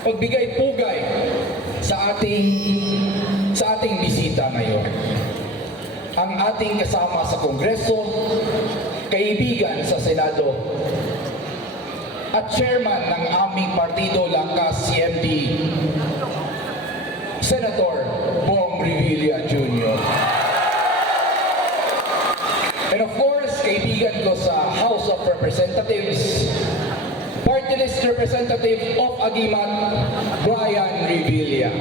pagbigay pugay sa ating bisita ngayon. Ang ating kasama sa Kongreso, kaibigan sa Senado, at chairman ng aming partido Lakas CMD, Senator Bong Revilla Jr. And of course, kaibigan ko sa House of Representatives, Party List Representative of Aguiman, Brian Revilla.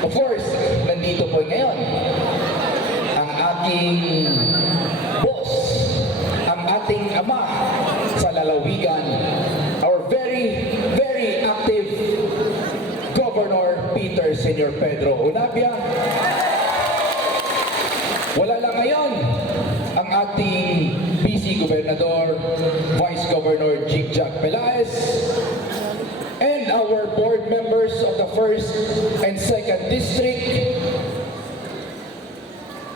Of course, nandito po ngayon ang aking boss, ang ating ama sa lalawigan, our very, very active Governor Peter Sr. Pedro Onabia. Wala lang ngayon ang ating Vice Gobernador, Vice Governor Jigjak Pelaez, and our board members of the 1st and 2nd District,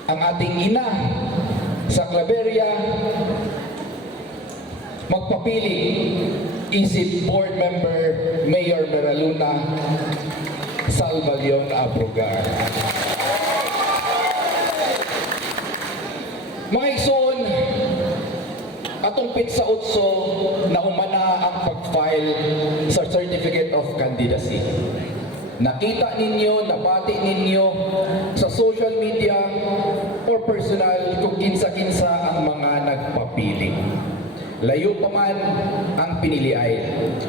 ang ating ina sa Claveria, magpapili, isip board member Mayor Meraluna Salvaglion Abrogar. Mga igsoon, atong pitsa utso na humana ang pag-file sa Certificate of Candidacy. Nakita ninyo, nabati ninyo sa social media or personal kung kinsa-kinsa ang mga nagpapili. Layo pa man ang piniliay.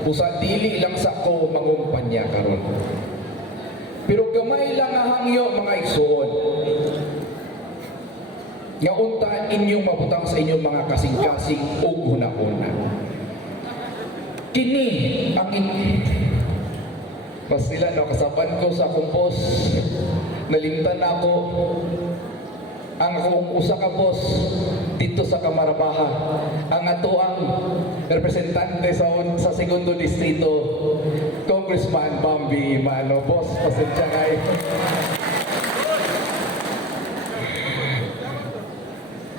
Usa dili lang sa ko mangumpanya karon. Pero gamay lang ang hangyo mga igsoon. Nga unta inyong mabutang sa inyong mga kasing-kasing ug una-una. Kini ang mas nila nakasaban ko sa akong boss, nalimtan na ako ang akong usa ka boss dito sa Kamarabaha, ang atoang representante sa segundo distrito, Congressman Bambi Mano. Boss, pasensya kayo.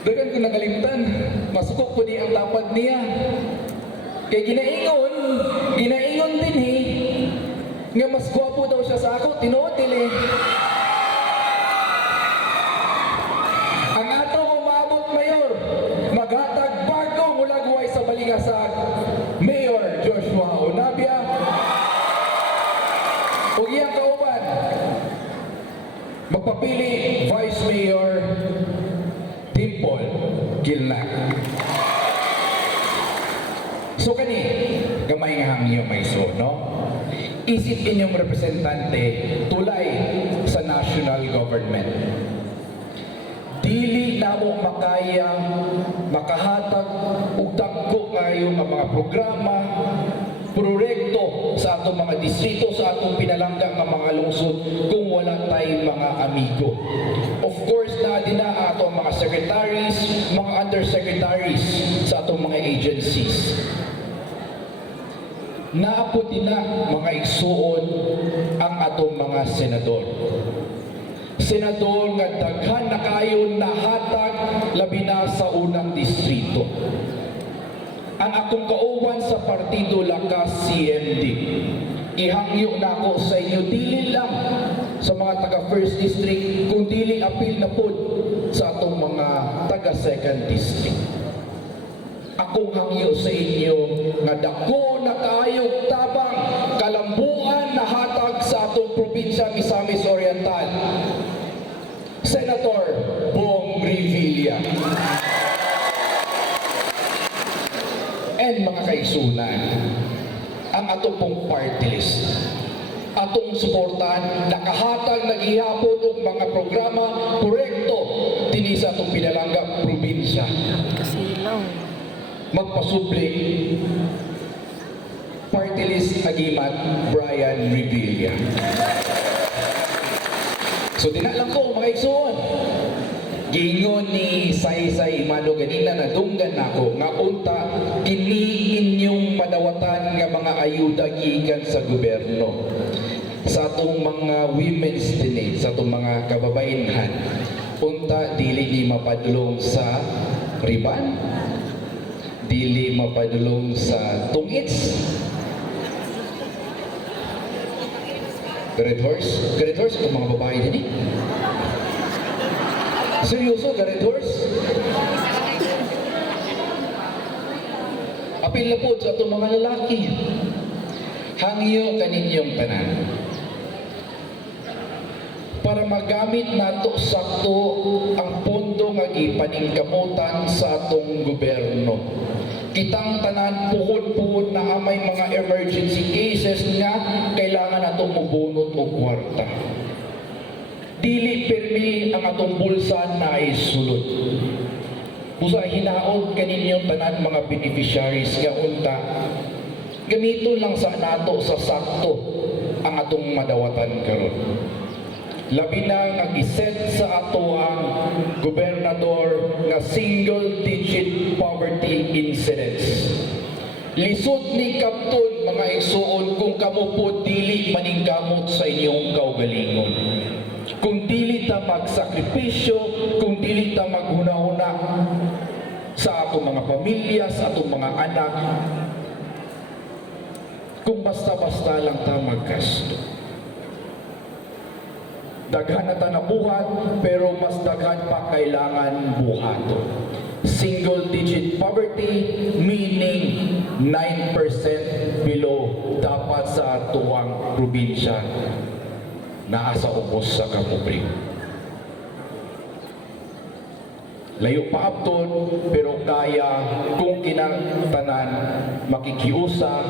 Dagan ko nakalimtan, masukok po di ang tapad niya. Kay ginaingon din nga mas gwapo daw siya sa ako, tinuod dili. Ang ato umabot mayor, maghatag bago mula guway sa Balingasag, Mayor Joshua Onabia. Ug iyang kauban, magpapili Vice Mayor Dimple Gilnac. So kani, gamay nga hangyo may so, no? Isip inyong representante tulay sa national government. Dili na mo makaya makahatag ug dagko kayo nga mga programa, proyekto sa atong mga distrito, sa atong pinalangga nga mga lungsod kung wala tayong mga amigo. Of course, na din na atong mga secretaries, mga undersecretaries sa atong mga agencies. Naapod din na mga igsuon ang atong mga senador. Senador nga daghan na kayo nahatag labi na sa unang distrito. Ang akong kauban sa Partido Lakas CMD, ihangyo na ako sa inyo dili lang sa mga taga 1st District, kung dili apil na po sa atong mga taga 2nd District. Akong hangyo sa inyo nga dako na kayong tabang kalambuan na hatag sa atong probinsya Misamis Oriental, Senator Bong Revilla. And mga kaigsunan, ang atong pong party list, atong suportahan, nakahatag, naghihapon og mga programa, proyekto dinhi sa atong pinalangga probinsya. Magpasubli, party list Aguiman, Brian Revilla. So lang ko mga igsoon, gingon ni Saysay Imano ganina na dunggan nako nga unta kini inyong madawatan nga mga ayuda gikan sa gobyerno sa atong mga women's teenage, sa atong mga kababayenhan. Unta dili ni mapadulong sa riban, dili mapadulong sa tungits, Red Horse, itong mga babae din eh. Seryoso, Red Horse? Apil na po sa itong mga lalaki. Hangyo kaninyong tanan. Para magamit nato sakto ang pondo nga gipaningkamutan sa atong gobyerno. Kitang tanan puhod-puhod na may mga emergency cases nga kailangan natong mubunot og kwarta. Dili permi ang atong bulsa na isulod. Busa hinaot kaninyong tanan mga beneficiaries nga unta. Ganito lang sa nato sa sakto ang atong madawatan karon. Labi na nga giset sa ato ang gobernador nga single-digit poverty incidence. Lisod ni Kapton mga igsuon kung kamo po dili maningkamot sa inyong kaugalingon. Kung dili ta magsakripisyo, kung dili ta maghuna-huna sa atong mga pamilya, sa atong mga anak, kung basta-basta lang ta maggasto. Daghan na ta nabuhat, pero mas daghan pa kailangan buhato. Single-digit poverty, meaning 9% below dapat sa tuwang probinsya na asa ubos sa kapobre. Layo pa abton, pero kaya kung kinang tanan makikiusa,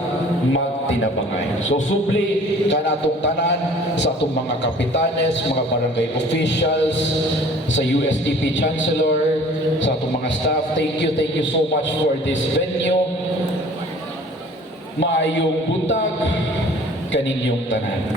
magtinabangay. So subli kanatong tanan sa atong mga kapitanes, mga barangay officials, sa USDP Chancellor, sa atong mga staff, thank you so much for this venue. Maayong buntag kaninyong tanan.